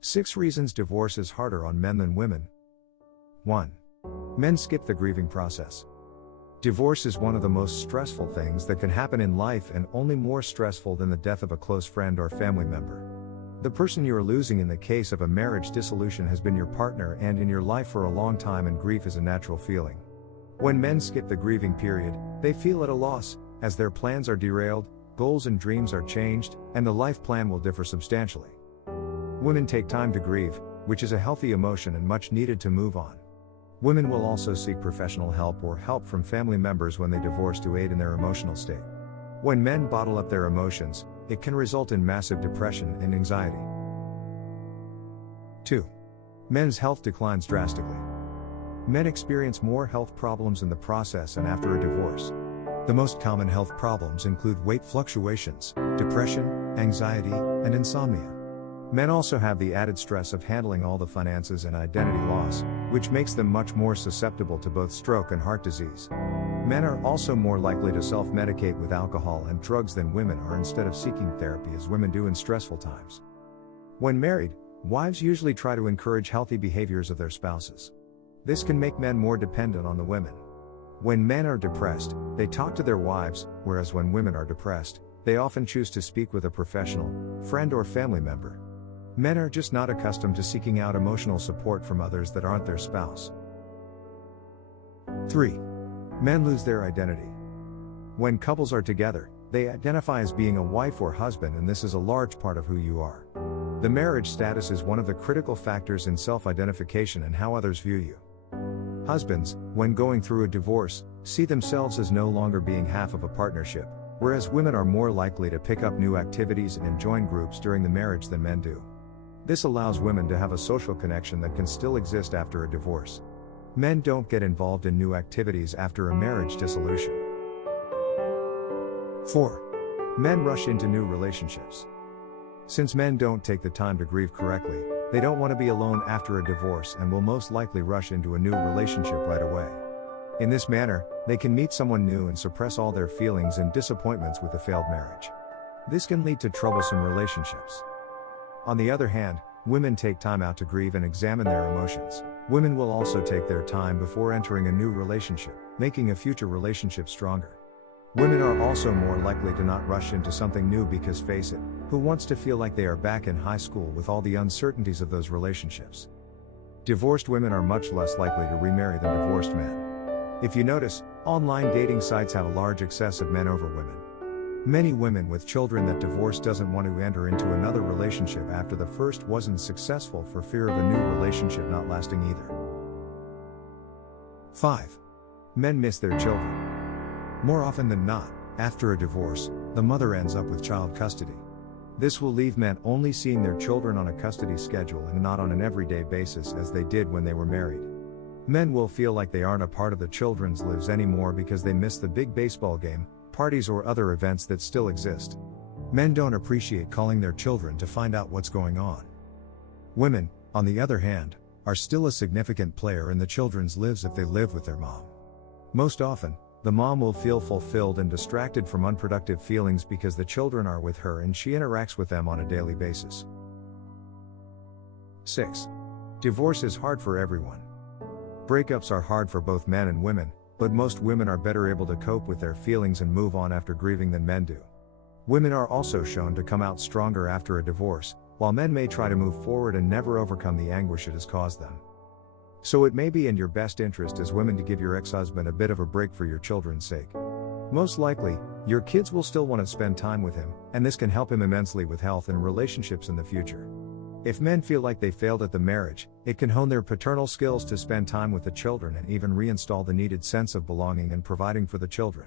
6 reasons divorce is harder on men than women. 1. Men skip the grieving process. Divorce is one of the most stressful things that can happen in life, and only more stressful than the death of a close friend or family member. The person you are losing in the case of a marriage dissolution has been your partner and in your life for a long time, and grief is a natural feeling. When men skip the grieving period, they feel at a loss, as their plans are derailed, goals and dreams are changed, and the life plan will differ substantially. Women take time to grieve, which is a healthy emotion and much needed to move on. Women will also seek professional help or help from family members when they divorce to aid in their emotional state. When men bottle up their emotions, it can result in massive depression and anxiety. 2. Men's health declines drastically. Men experience more health problems in the process and after a divorce. The most common health problems include weight fluctuations, depression, anxiety, and insomnia. Men also have the added stress of handling all the finances and identity loss, which makes them much more susceptible to both stroke and heart disease. Men are also more likely to self-medicate with alcohol and drugs than women are, instead of seeking therapy as women do in stressful times. When married, wives usually try to encourage healthy behaviors of their spouses. This can make men more dependent on the women. When men are depressed, they talk to their wives, whereas when women are depressed, they often choose to speak with a professional, friend or family member. Men are just not accustomed to seeking out emotional support from others that aren't their spouse. 3. Men lose their identity. When couples are together, they identify as being a wife or husband, and this is a large part of who you are. The marriage status is one of the critical factors in self-identification and how others view you. Husbands, when going through a divorce, see themselves as no longer being half of a partnership, whereas women are more likely to pick up new activities and join groups during the marriage than men do. This allows women to have a social connection that can still exist after a divorce. Men don't get involved in new activities after a marriage dissolution. 4. Men rush into new relationships. Since men don't take the time to grieve correctly, they don't want to be alone after a divorce and will most likely rush into a new relationship right away. In this manner, they can meet someone new and suppress all their feelings and disappointments with a failed marriage. This can lead to troublesome relationships. On the other hand, women take time out to grieve and examine their emotions. Women will also take their time before entering a new relationship, making a future relationship stronger. Women are also more likely to not rush into something new because, face it, who wants to feel like they are back in high school with all the uncertainties of those relationships? Divorced women are much less likely to remarry than divorced men. If you notice, online dating sites have a large excess of men over women. Many women with children that divorce doesn't want to enter into another relationship after the first wasn't successful for fear of a new relationship not lasting either. 5. Men miss their children. More often than not, after a divorce, the mother ends up with child custody. This will leave men only seeing their children on a custody schedule and not on an everyday basis as they did when they were married. Men will feel like they aren't a part of the children's lives anymore because they miss the big baseball game, parties or other events that still exist. Men don't appreciate calling their children to find out what's going on. Women, on the other hand, are still a significant player in the children's lives if they live with their mom. Most often, the mom will feel fulfilled and distracted from unproductive feelings because the children are with her and she interacts with them on a daily basis. 6. Divorce is hard for everyone. Breakups are hard for both men and women, but most women are better able to cope with their feelings and move on after grieving than men do. Women are also shown to come out stronger after a divorce, while men may try to move forward and never overcome the anguish it has caused them. So it may be in your best interest as women to give your ex-husband a bit of a break for your children's sake. Most likely, your kids will still want to spend time with him, and this can help him immensely with health and relationships in the future. If men feel like they failed at the marriage, it can hone their paternal skills to spend time with the children and even reinstall the needed sense of belonging and providing for the children.